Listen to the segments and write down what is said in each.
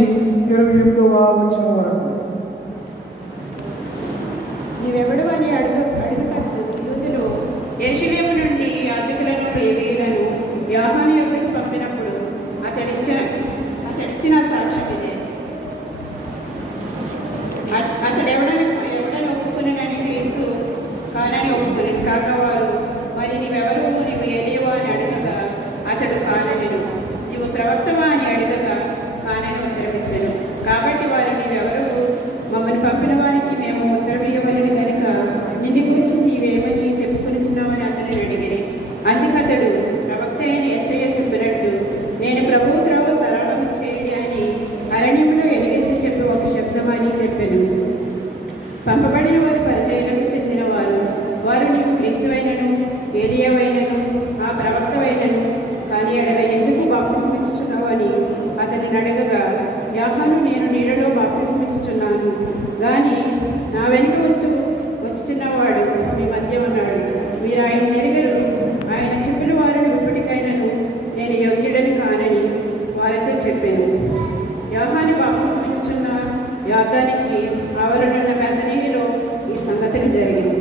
28వ వచనం వరకు. నీవెవడు అని అడుగుటకు యూదులు యెరూషలేము నుండి యాజకులను లేవీయులను యోహాను యొద్దకు పంపినప్పుడు అతడిచ్చిన సాక్ష్యం ఇదే. ఎవడను ఒప్పుకునని క్రీస్తు కానని ఒప్పుకుని కాక వారు మరి నీవెవరు, నీవు ఏలీవా అని అడగగా అతడు కాననిను, నీవు ప్రవక్తవా అని అడగగా కానని ఉత్తరమిచ్చాను. కాబట్టి వారు నీవెవరు, మమ్మల్ని పంపిన వారికి మేము ఉత్తరమివ్వమని కనుక నిన్ను గురించి నీవేమని చెప్పుకొనిచున్నామని అతను అడిగిరి. అందుకతడు ప్రవక్త అయిన యేసయ్య చెప్పినట్టు నేను ప్రభువు త్రోవ సరళం చేయండి అని అరణ్యంలో ఎలుగెత్తి చెప్పి ఒక శబ్దమని చెప్పాను. పంపబడిన వారి పరిచయాలకు చెందిన వారు నీవు క్రీస్తువైనను ఏలియావైనను ఆ ప్రవక్తవైనను కానీ ఎడల ఎందుకు బాప్తిస్మిచ్చుచున్నావు అని అతనిని అడగగా యోహాను నేను నీడలో బాప్తిస్మిచ్చుచున్నాను కానీ నా వెనుక వచ్చుచున్నవాడు మీ మధ్య ఉన్నాడు, మీరు ఆయన ఎరుగరు, ఆయన చెప్పిన వారిని ఇప్పటికైనాను నేను యోగ్యుడని కానని వారితో చెప్పాను. యోహాను బాప్తిస్మిచ్చుచున్న యోర్దానికి ఆవరణున్న బెతనీలో ఈ సంగతులు జరిగింది.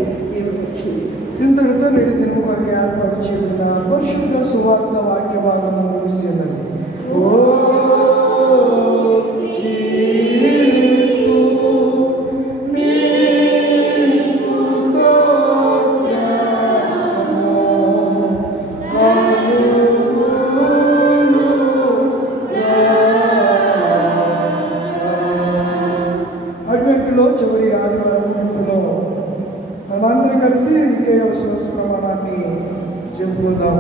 ఇంతటితో నేటి దినము కొరకు ఏర్పాటు చేయబడిన పరిశుద్ధ సువార్త వాక్య భాగము ముగిస్తున్నది. అడ్వెంట్లో చివరి ఆదివారం ముగింపులో మనమందరం కలిసి ఇంకే ప్రమాణాన్ని చెప్పుకుందాం.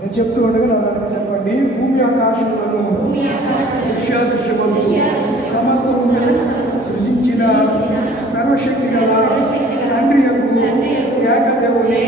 నేను చెప్తూ ఉండగా నా వెనక చెప్పండి. భూమి ఆకాశములను దృశ్యాదృశ్యములు సమస్తము సృజించిన సర్వశక్తి గల తండ్రి యొక్క ఏకదేవుని